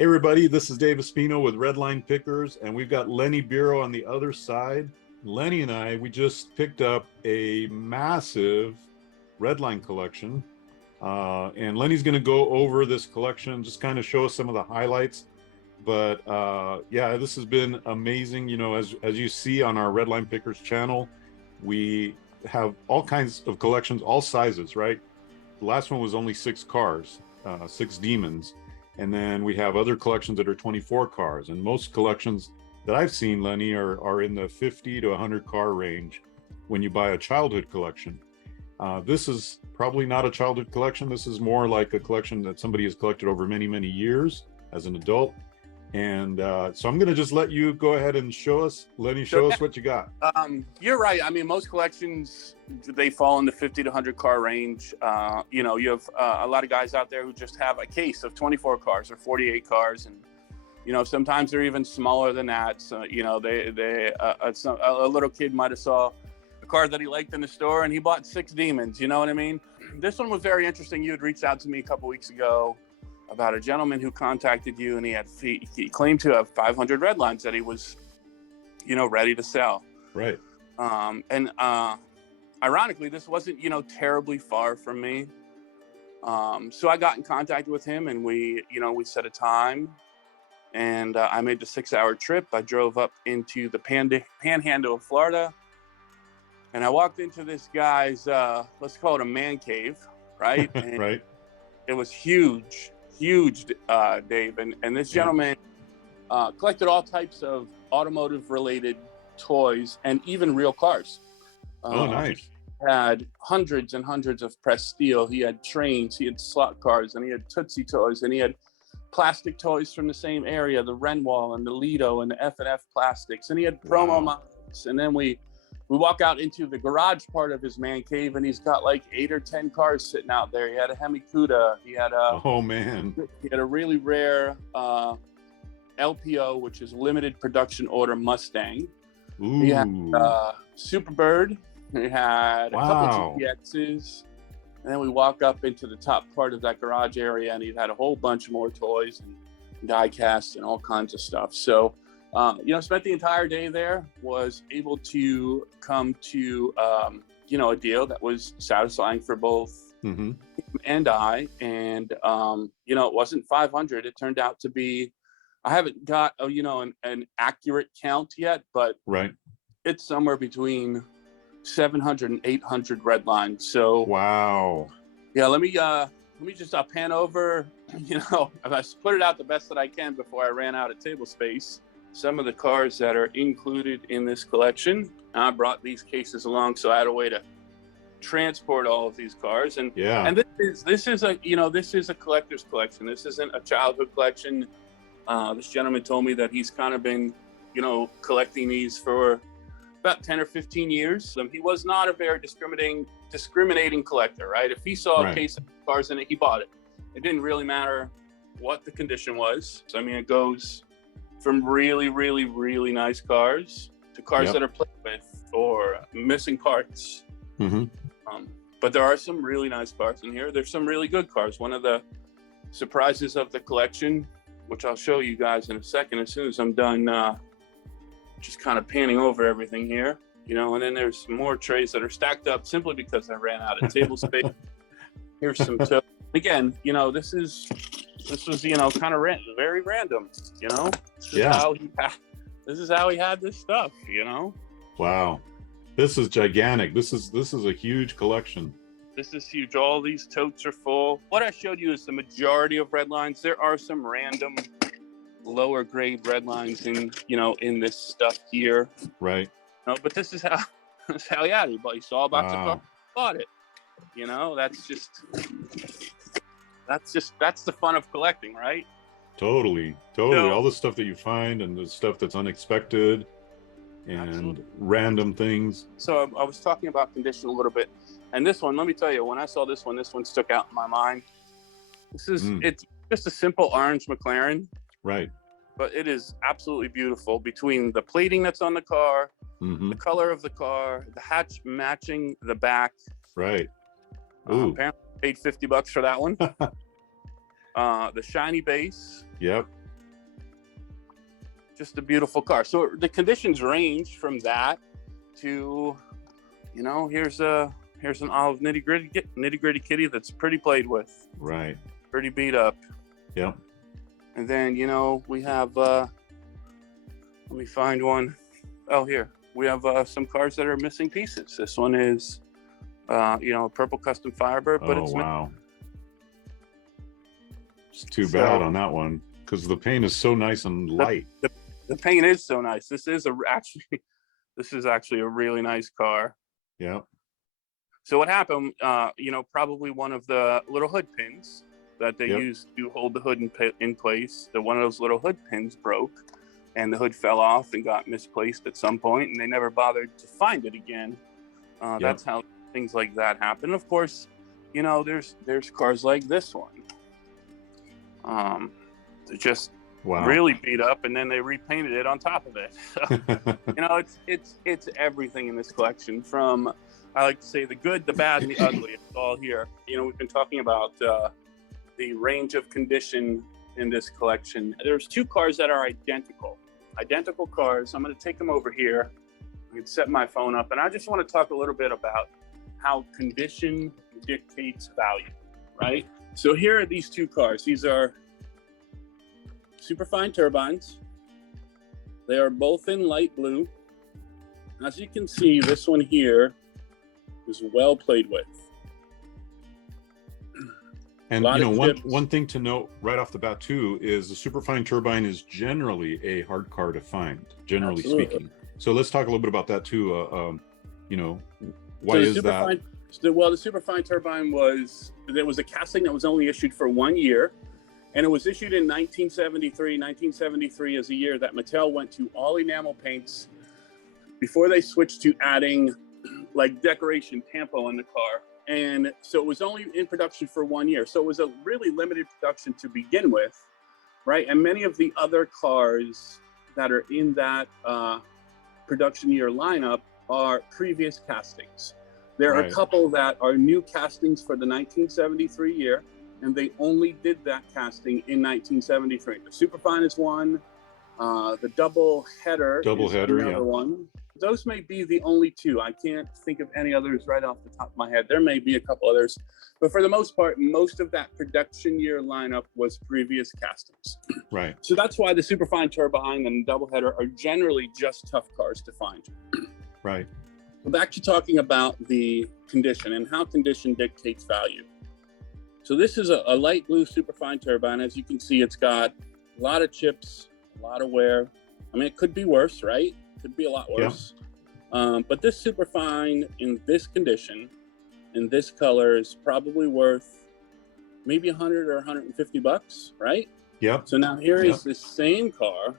Hey everybody, this is Dave Espino with Redline Pickers, and we've got Lenny Bureau on the other side. Lenny and I, we just picked up a massive Redline collection, and Lenny's going to go over this collection, just kind of show us some of the highlights. But yeah, this has been amazing. You know, as you see on our Redline Pickers channel, we have all kinds of collections, all sizes, right? The last one was only 6 cars, 6 demons. And then we have other collections that are 24 cars. And most collections that I've seen, Lenny, are in the 50 to 100 car range when you buy a childhood collection. This is probably not a childhood collection. This is more like a collection that somebody has collected over many, many years as an adult. And so I'm going to just let you go ahead and show us, Lenny, show us what you got. You're right. I mean, most collections, they fall in the 50 to 100 car range. You know, you have a lot of guys out there who just have a case of 24 cars or 48 cars. And, you know, sometimes they're even smaller than that. So, you know, a little kid might have saw a car that he liked in the store and he bought 6 demons. You know what I mean? This one was very interesting. You had reached out to me a couple weeks ago about a gentleman who contacted you, and he claimed to have 500 Redlines that he was, you know, ready to sell. Right. And ironically, this wasn't, you know, terribly far from me. So I got in contact with him, and we set a time, and I made the 6-hour trip. I drove up into the panhandle of Florida, and I walked into this guy's, let's call it a man cave, right? And right. it was huge, Dave. And this gentleman collected all types of automotive-related toys and even real cars. Oh, nice. He had hundreds and hundreds of pressed steel. He had trains, he had slot cars, and he had Tootsie toys, and he had plastic toys from the same area, the Renwall and the Lido and the F&F plastics, and he had promo models. And then we walk out into the garage part of his man cave, and he's got like 8 or 10 cars sitting out there. He had a Hemi Cuda. He had a really rare LPO, which is limited production order Mustang. Ooh. He had Superbird. He had a couple of GTXs. And then we walk up into the top part of that garage area, and he had a whole bunch more toys and die casts and all kinds of stuff. So, you know, spent the entire day there, was able to come to, you know, a deal that was satisfying for both him and I. And, you know, it wasn't 500. It turned out to be, I haven't got, you know, an accurate count yet, but it's somewhere between 700 and 800 Redlines. So, wow. Yeah, let me just pan over, you know, I put it out the best that I can before I ran out of table space. Some of the cars that are included in this collection. I brought these cases along, so I had a way to transport all of these cars. And this is a collector's collection. This isn't a childhood collection. This gentleman told me that he's kind of been, you know, collecting these for about 10 or 15 years. He was not a very discriminating collector, right? If he saw a case of cars in it, he bought it. It didn't really matter what the condition was. So, I mean, it goes from really, really, really nice cars to cars that are played with or missing parts. But there are some really nice cars in here. There's some really good cars. One of the surprises of the collection, which I'll show you guys in a second as soon as I'm done just kind of panning over everything here, you know, and then there's some more trays that are stacked up simply because I ran out of table space. Here's some toys. Again, you know, this was, you know, kind of very random, you know. This is how he had this stuff, you know. Wow, this is gigantic. This is a huge collection. This is huge. All these totes are full. What I showed you is the majority of Redlines. There are some random lower grade Redlines in this stuff here. Right. No, but this is how he had it. But he saw a box of cars, bought it. You know, that's the fun of collecting, right? Totally. So, all the stuff that you find and the stuff that's unexpected and random things. So I was talking about condition a little bit, and this one, let me tell you, when I saw this one stuck out in my mind. It's just a simple orange McLaren. Right. But it is absolutely beautiful between the plating that's on the car, the color of the car, the hatch matching the back. Right. Apparently paid $50 for that one. The shiny base. Yep. just a beautiful car. So the conditions range from that to, you know, here's an olive nitty gritty kitty that's pretty played with, Right. pretty beat up. Yep. And then, you know, we have let me find one. Oh, here we have some cars that are missing pieces. This one is you know, a purple custom Firebird, but it's wow. It's too bad on that one because the paint is so nice and light. The paint is so nice. This is actually a really nice car. Yeah. So what happened, you know, probably one of the little hood pins that they used to hold the hood in place, that one of those little hood pins broke and the hood fell off and got misplaced at some point, and they never bothered to find it again. That's how things like that happen. Of course, you know, there's cars like this one. They're just really beat up, and then they repainted it on top of it. So, you know, it's everything in this collection, from, I like to say, the good, the bad, and the ugly. It's all here. You know, we've been talking about the range of condition in this collection. There's two cars that are identical cars. I'm going to take them over here. I can set my phone up, and I just want to talk a little bit about how condition dictates value, right? So here are these two cars. These are superfine turbines. They are both in light blue. As you can see, this one here is well played with. And you know, one thing to note right off the bat too is the superfine turbine is generally a hard car to find, generally speaking. So let's talk a little bit about that too. You know, why is that? Well, the superfine turbine was a casting that was only issued for 1 year, and it was issued in 1973. 1973 is a year that Mattel went to all enamel paints before they switched to adding like decoration tampo in the car. And so it was only in production for 1 year. So it was a really limited production to begin with, right? And many of the other cars that are in that production year lineup are previous castings. There are a couple that are new castings for the 1973 year, and they only did that casting in 1973. The Superfine is one. The double header is another one. Those may be the only two. I can't think of any others right off the top of my head. There may be a couple others, but for the most part, most of that production year lineup was previous castings. Right. So that's why the Superfine turbine and double header are generally just tough cars to find. Right. Back to talking about the condition and how condition dictates value. So this is a light blue superfine turbine. As you can see, it's got a lot of chips, a lot of wear. I mean, it could be worse, right? Could be a lot worse. Yeah. But this superfine in this condition, in this color, is probably worth maybe $100 or $150, right? Yep. So now here is the same car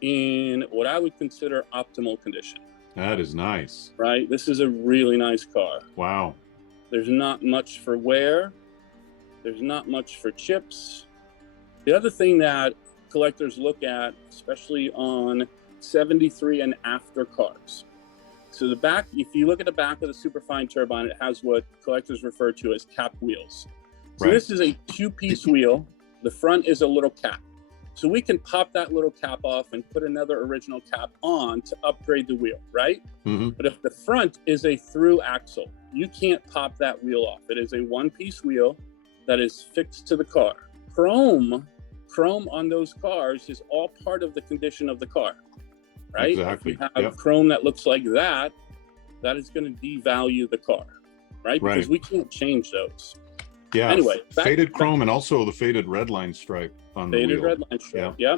in what I would consider optimal condition. That is nice. Right? This is a really nice car. Wow. There's not much for wear. There's not much for chips. The other thing that collectors look at, especially on 73 and after cars. So the back, if you look at the back of the superfine turbine, it has what collectors refer to as cap wheels. So this is a two-piece wheel. The front is a little cap. So we can pop that little cap off and put another original cap on to upgrade the wheel, right? Mm-hmm. But if the front is a through axle, you can't pop that wheel off. It is a one-piece wheel that is fixed to the car. Chrome on those cars is all part of the condition of the car, right? Exactly. If you have chrome that looks like that, that is going to devalue the car, right? Because we can't change those. Yeah. Anyway, faded chrome and also the faded redline stripe on the wheel. Faded redline stripe. Yeah.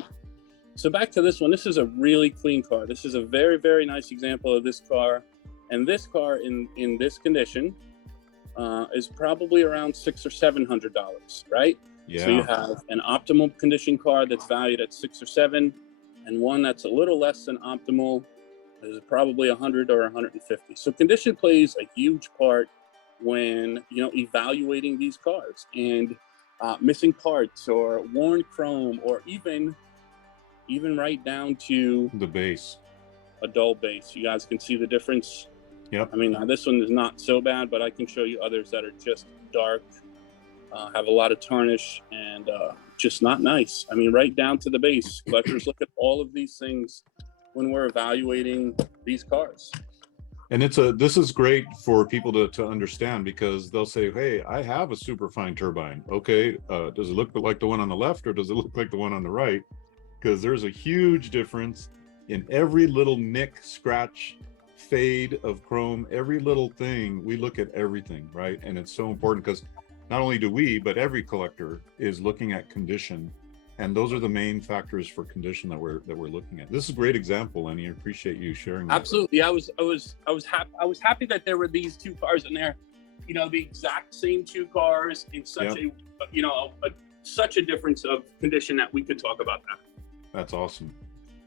So back to this one. This is a really clean car. This is a very, very nice example of this car. And this car in this condition is probably around $600 or $700, right? Yeah. So you have an optimal condition car that's valued at $600 or $700, and one that's a little less than optimal is probably $100 or $150. So condition plays a huge part when evaluating these cars, and missing parts or worn chrome, or even right down to the base, a dull base. You guys can see the difference. Yep. I mean, this one is not so bad, but I can show you others that are just dark have a lot of tarnish, and just not nice. I mean, right down to the base. Collectors look at all of these things when we're evaluating these cars. And this is great for people to understand, because they'll say, hey, I have a super fine turbine. Okay, does it look like the one on the left, or does it look like the one on the right? Because there's a huge difference in every little nick, scratch, fade of chrome, every little thing. We look at everything, right? And it's so important, because not only do we, but every collector is looking at condition, and those are the main factors for condition that we're looking at. This is a great example, Lenny. I appreciate you sharing that. Absolutely. I was happy that there were these two cars in there, you know, the exact same two cars in such a, you know, such a difference of condition that we could talk about that. That's awesome.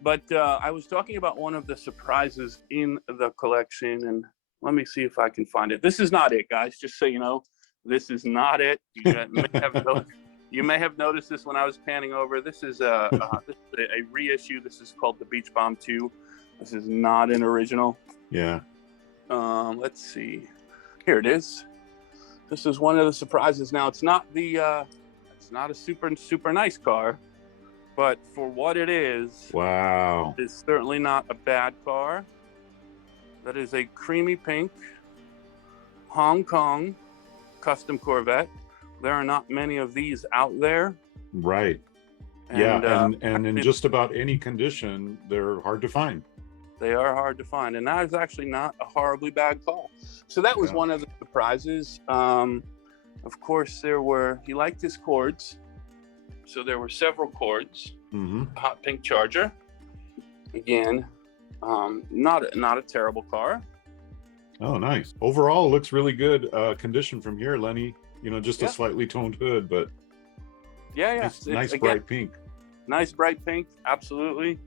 But I was talking about one of the surprises in the collection, and let me see if I can find it. This is not it, guys, just so you know. This is not it. You may have noticed this when I was panning over. This is a reissue. This is called the Beach Bomb 2. This is not an original. Yeah. Let's see. Here it is. This is one of the surprises. Now, it's not a super nice car, but for what it is, wow, it's certainly not a bad car. That is a creamy pink Hong Kong custom Corvette. There are not many of these out there. Right. And in just about any condition, they're hard to find. They are hard to find. And that is actually not a horribly bad car. So that was one of the surprises. Of course, he liked his cords. So there were several cords. Mm-hmm. Hot pink Charger. Again, not a terrible car. Oh, nice. Overall, it looks really good condition from here, Lenny. You know, just a slightly toned hood, but nice bright pink. Nice bright pink, absolutely.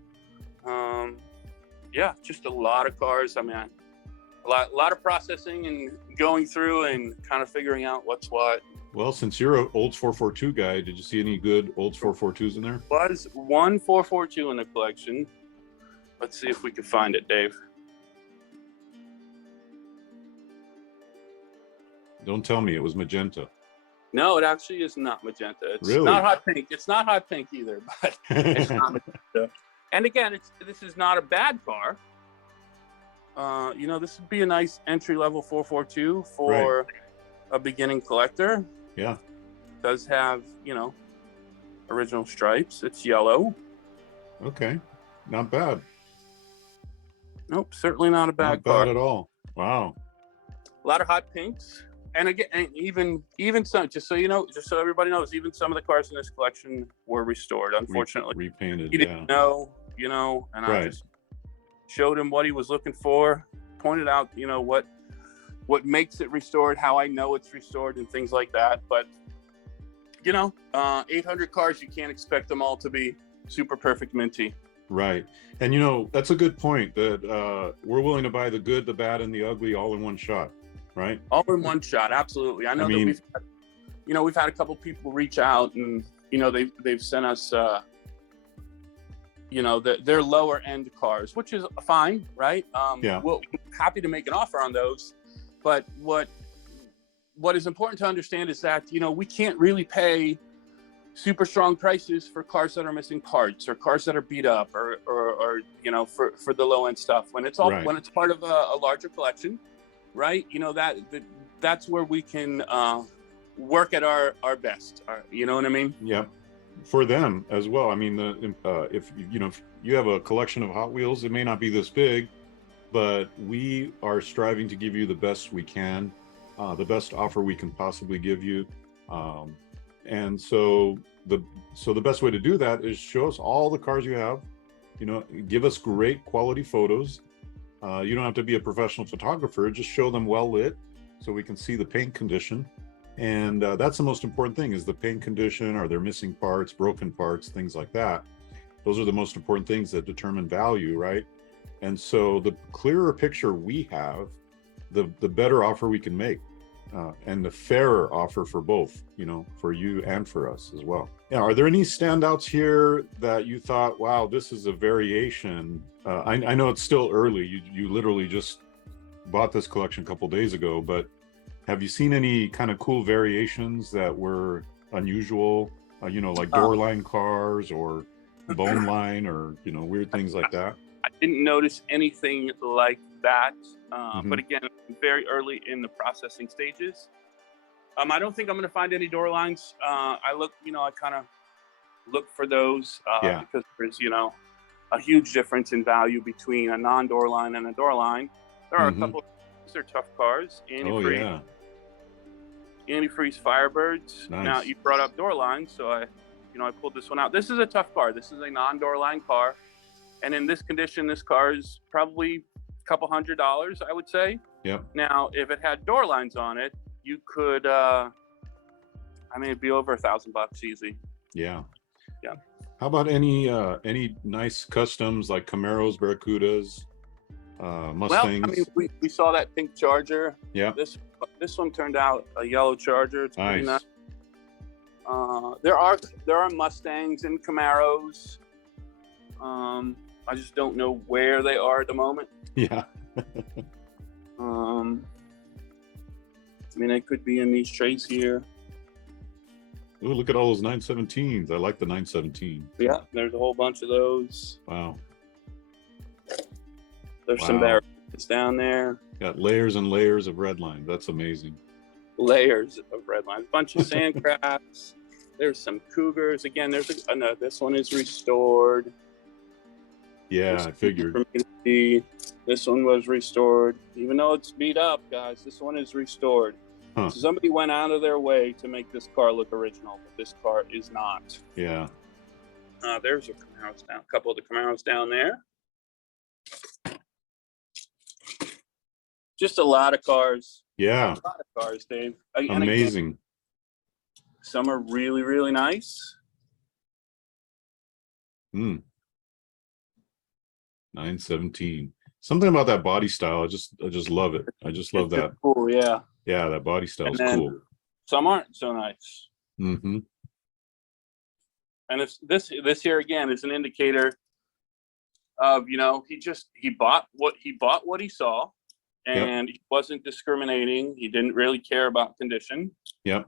Just a lot of cars. I mean, a lot of processing and going through and kind of figuring out what's what. Well, since you're an Olds 442 guy, did you see any good Olds 442s in there? Was one 442 in the collection. Let's see if we can find it, Dave. Don't tell me it was magenta. No, it actually is not magenta. It's really? Not hot pink. It's not hot pink either, but it's not magenta. And again, this is not a bad car. You know, this would be a nice entry-level 442 for a beginning collector. Yeah. It does have, you know, original stripes. It's yellow. Okay. Not bad. Nope, certainly not a bad car. Not bad at all. Wow. A lot of hot pinks. And again, and even some, just so you know, just so everybody knows, even some of the cars in this collection were restored. Unfortunately, repainted. He didn't know, you know, and I just showed him what he was looking for, pointed out, you know, what makes it restored, how I know it's restored, and things like that. But you know, 800 cars, you can't expect them all to be super perfect minty. Right. And you know, that's a good point, that we're willing to buy the good, the bad, and the ugly all in one shot. Right. All in one shot. Absolutely. I know that we've had a couple people reach out, and, you know, they've sent us, you know, their lower end cars, which is fine. Right. We're happy to make an offer on those. But what is important to understand is that, you know, we can't really pay super strong prices for cars that are missing parts, or cars that are beat up, or you know, for the low end stuff, when it's when it's part of a larger collection. Right, you know, that's where we can work at our best. You know what I mean? Yeah, for them as well. I mean, if you have a collection of Hot Wheels, it may not be this big, but we are striving to give you the best we can, the best offer we can possibly give you, and so the best way to do that is show us all the cars you have. You know, give us great quality photos. You don't have to be a professional photographer, just show them well lit so we can see the paint condition. And that's the most important thing, is the paint condition. Are there missing parts, broken parts, things like that? Those are the most important things that determine value, right? And so the clearer picture we have, the better offer we can make, and the fairer offer for both, you know, for you and for us as well. Yeah, are there any standouts here that you thought, wow, this is a variation? I know it's still early. You literally just bought this collection a couple days ago, but have you seen any kind of cool variations that were unusual? Like door line cars or bone line or weird things like that. I didn't notice anything like that, Mm-hmm. but again, very early in the processing stages. I don't think I'm going to find any door lines. I kind of look for those Yeah. because there's, a huge difference in value between a non-door line and a door line. There are a couple of they're tough cars. Oh yeah. Antifreeze Firebirds. Nice. Now you brought up door lines, so I pulled this one out. This is a tough car. This is a non-door line car, and in this condition, this car is probably a couple $100, I would say. Yep. Now, if it had door lines on it, you could, it'd be over $1,000 easy. Yeah. Yeah. How about any nice customs like Camaros, Barracudas, Mustangs? Well, we saw that pink Charger. Yeah. This one turned out a yellow Charger. It's pretty nice. There are Mustangs and Camaros. I just don't know where they are at the moment. Yeah. They could be in these trays here. Oh, look at all those 917s. I like the 917. Yeah, there's a whole bunch of those. Wow. There's some Barracudas down there. Got layers and layers of Redline. That's amazing. Layers of Redline. Bunch of Sandcrafts. There's some Cougars. Again, this one is restored. Yeah, I figured. For me to see. This one was restored. Even though it's beat up, guys, this one is restored. Huh. So somebody went out of their way to make this car look original, but this car is not. Yeah. There's a couple of the Camaros down there. Just a lot of cars. Yeah. A lot of cars, Dave. Amazing. Again, some are really, really nice. 917. Something about that body style. I just love it. I just love that. Cool, yeah. Yeah, that body style is cool. Some aren't so nice. Mm-hmm. And if this here again is an indicator of, he bought what he saw, and he wasn't discriminating. He didn't really care about condition. Yep.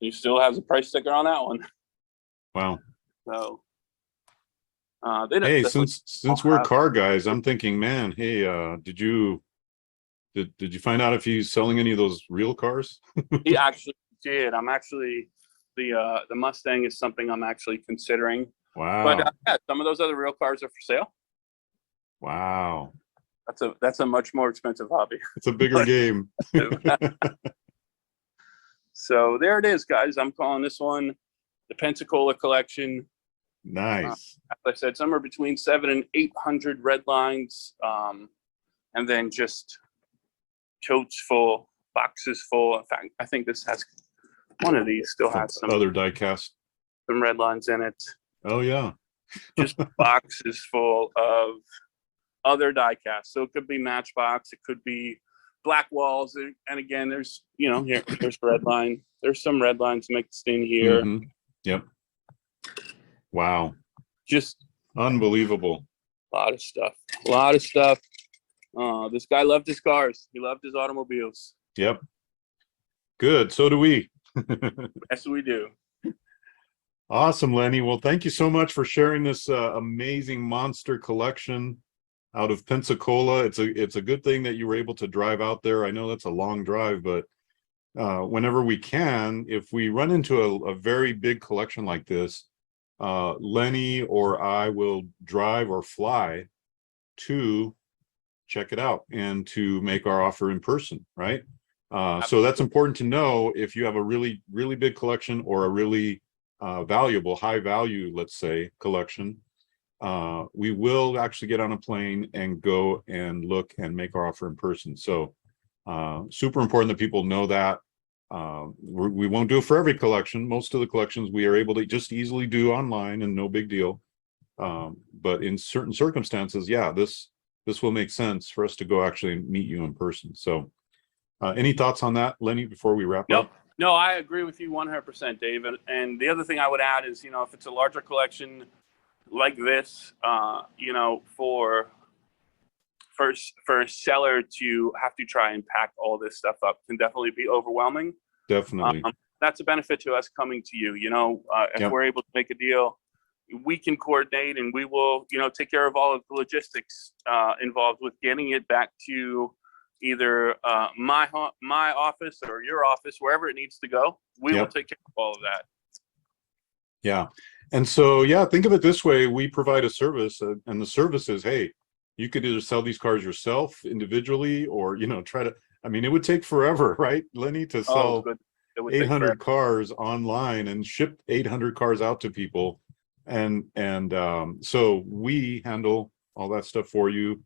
He still has a price sticker on that one. Wow. So since we're car guys, I'm thinking, man, hey, did you find out if he's selling any of those real cars? He actually did. I'm actually the Mustang is something I'm actually considering. Wow. But some of those other real cars are for sale. Wow. That's a much more expensive hobby. It's a bigger game. So there it is, guys. I'm calling this one the Pensacola collection. Nice. As I said, somewhere between 700 and 800 Redlines, and then just totes full, boxes full. In fact, I think this has one of these still has some other die-cast, some Redlines in it. Oh yeah. Just boxes full of other die-casts. So it could be Matchbox, it could be Black Walls, and again, there's here's Redline. There's some Redlines mixed in here. Mm-hmm. Yep. Wow. Just unbelievable. A lot of stuff. This guy loved his cars. He loved his automobiles. Yep. Good. So do we. Yes, we do. Awesome, Lenny. Well, thank you so much for sharing this amazing monster collection out of Pensacola. It's a good thing that you were able to drive out there. I know that's a long drive, but whenever we can, if we run into a very big collection like this, Lenny or I will drive or fly to check it out and to make our offer in person, right? So that's important to know. If you have a really, really big collection or a really valuable, high value, let's say, collection, we will actually get on a plane and go and look and make our offer in person. So super important that people know that. We won't do it for every collection. Most of the collections we are able to just easily do online and no big deal. But in certain circumstances, yeah, this will make sense for us to go actually meet you in person. So any thoughts on that, Lenny, before we wrap up? No, I agree with you 100%, David. And the other thing I would add is, if it's a larger collection like this, for a seller to have to try and pack all this stuff up can definitely be overwhelming. Definitely. That's a benefit to us coming to you. You know, if Yep. we're able to make a deal, we can coordinate and we will, you know, take care of all of the logistics involved with getting it back to either my office or your office, wherever it needs to go. We will Yep. take care of all of that. Yeah. And so, yeah, think of it this way. We provide a service and the service is, hey, you could either sell these cars yourself individually or, you know, try to, I mean, it would take forever, right, Lenny, to sell good. It would take 800 forever. cars online and ship 800 cars out to people. And so we handle all that stuff for you,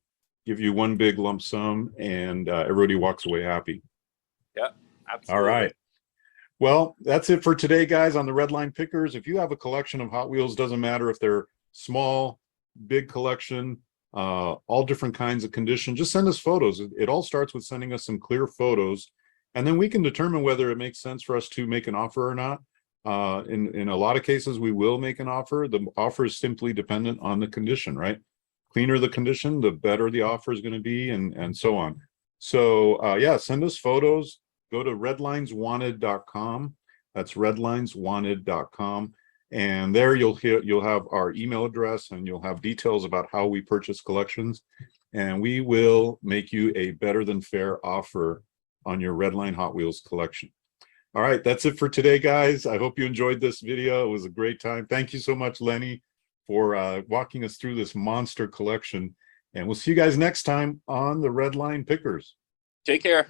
give you one big lump sum, and everybody walks away happy. Yeah, absolutely. All right. Well, that's it for today, guys, on the Redline Pickers. If you have a collection of Hot Wheels, doesn't matter if they're small, big collection, all different kinds of condition, just send us photos. It all starts with sending us some clear photos, and then we can determine whether it makes sense for us to make an offer or not. In a lot of cases, we will make an offer. The offer is simply dependent on the condition, right? Cleaner the condition, the better the offer is going to be, and so on. So yeah, send us photos. Go to redlineswanted.com. That's redlineswanted.com. And there you'll have our email address and you'll have details about how we purchase collections. And we will make you a better than fair offer on your Redline Hot Wheels collection. All right, that's it for today, guys. I hope you enjoyed this video. It was a great time. Thank you so much, Lenny, for walking us through this monster collection. And we'll see you guys next time on the Redline Pickers. Take care.